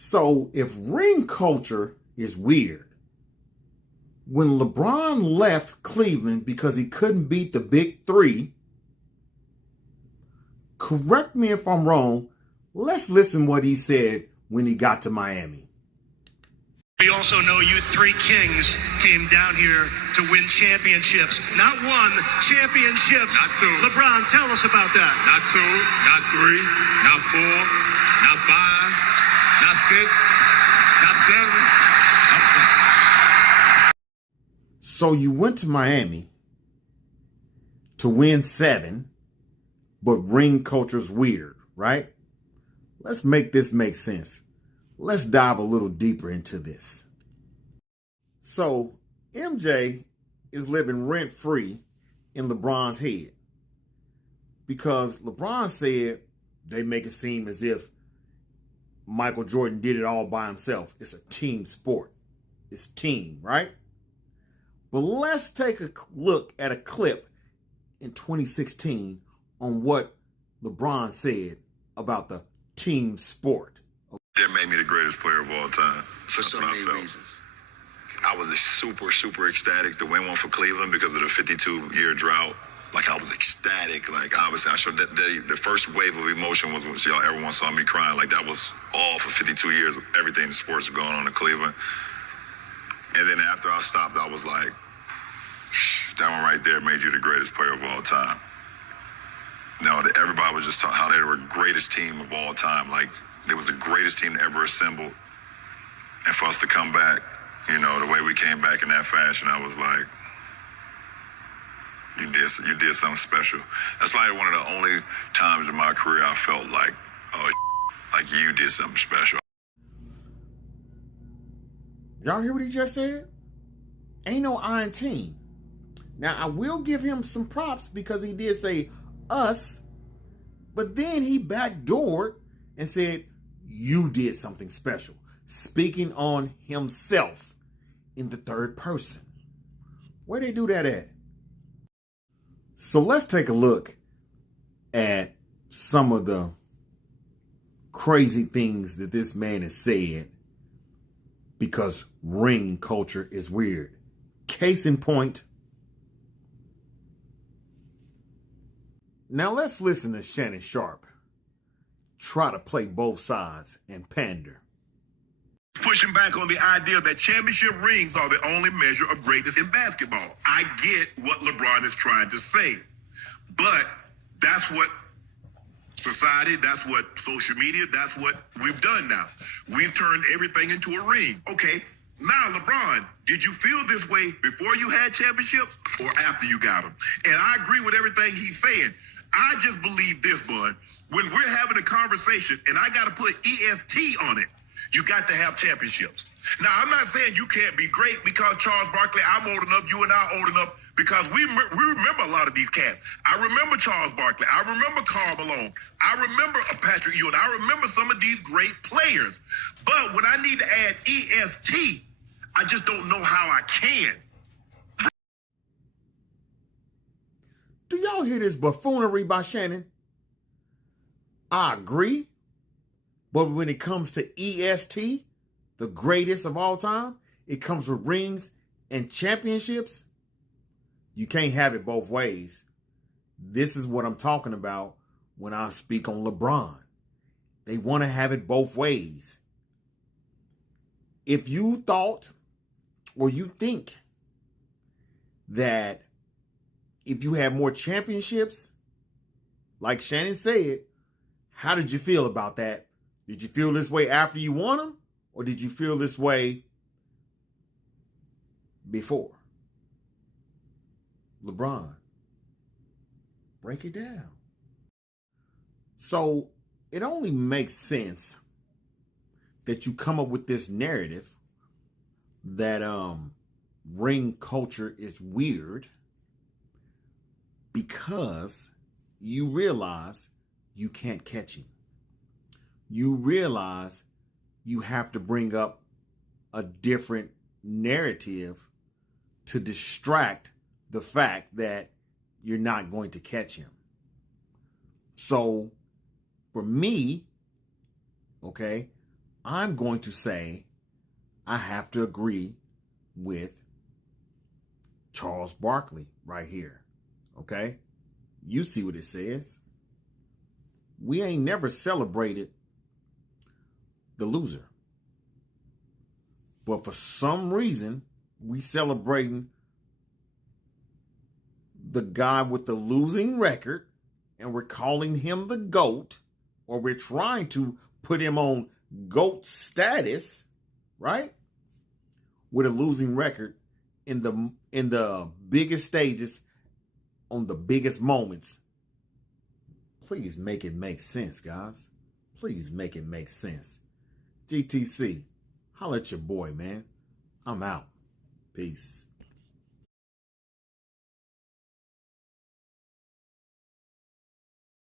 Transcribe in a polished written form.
So if ring culture is weird, when LeBron left Cleveland because he couldn't beat the big three, correct me if I'm wrong, let's listen what he said when he got to Miami. We also know you three kings came down here to win championships. Not one, championships. Not two. LeBron, tell us about that. Not two, not three, not four, not five, not six, not seven. So you went to Miami to win 7, but ring culture's weird, right? Let's make this make sense. Let's dive a little deeper into this. So MJ is living rent-free in LeBron's head because LeBron said they make it seem as if Michael Jordan did it all by himself. It's a team sport. It's team, right? But let's take a look at a clip in 2016 on what LeBron said about the team sport. That made me the greatest player of all time. For so many reasons. I was super ecstatic to win one for Cleveland because of the 52-year drought. Like, I was ecstatic. Like, obviously, I showed that the first wave of emotion was when everyone saw me crying. Like, that was all for 52 years. Everything in sports was going on in Cleveland. And then after I stopped, I was like, that one right there made you the greatest player of all time. No, everybody was just talking how they were the greatest team of all time. Like, it was the greatest team ever assembled. And for us to come back, you know, the way we came back in that fashion, I was like, you did something special. That's probably one of the only times in my career I felt like, oh, like you did something special. Y'all hear what he just said? Ain't no iron team. Now, I will give him some props because he did say us, but then he backdoored and said, you did something special, speaking on himself in the third person. Where they do that at? So let's take a look at some of the crazy things that this man has said because ring culture is weird. Case in point. Now let's listen to Shannon Sharpe try to play both sides and pander. Pushing back on the idea that championship rings are the only measure of greatness in basketball. I get what LeBron is trying to say, but that's what society, that's what social media, that's what we've done now. We've turned everything into a ring. Okay, now LeBron, did you feel this way before you had championships or after you got them? And I agree with everything he's saying. I just believe this, bud. When we're having a conversation and I got to put EST on it, you got to have championships. Now, I'm not saying you can't be great because Charles Barkley, I'm old enough, you and I old enough, because we remember a lot of these cats. I remember Charles Barkley. I remember Karl Malone. I remember Patrick Ewing. I remember some of these great players. But when I need to add EST, I just don't know how I can. Do y'all hear this buffoonery by Shannon? I agree. But when it comes to EST, the greatest of all time, it comes with rings and championships. You can't have it both ways. This is what I'm talking about when I speak on LeBron. They want to have it both ways. If you thought or you think that if you have more championships, like Shannon said, how did you feel about that? Did you feel this way after you won them? Or did you feel this way before? LeBron, break it down. So it only makes sense that you come up with this narrative that ring culture is weird because you realize you can't catch him. You realize you have to bring up a different narrative to distract the fact that you're not going to catch him. So for me, okay, I'm going to say I have to agree with Charles Barkley right here. Okay? You see what it says. We ain't never celebrated the loser. But for some reason, we celebrating the guy with the losing record, and we're calling him the GOAT, or we're trying to put him on GOAT status, right? With a losing record in the biggest stages, on the biggest moments. Please make it make sense, guys. Please make it make sense. GTC, holla at your boy, man. I'm out. Peace.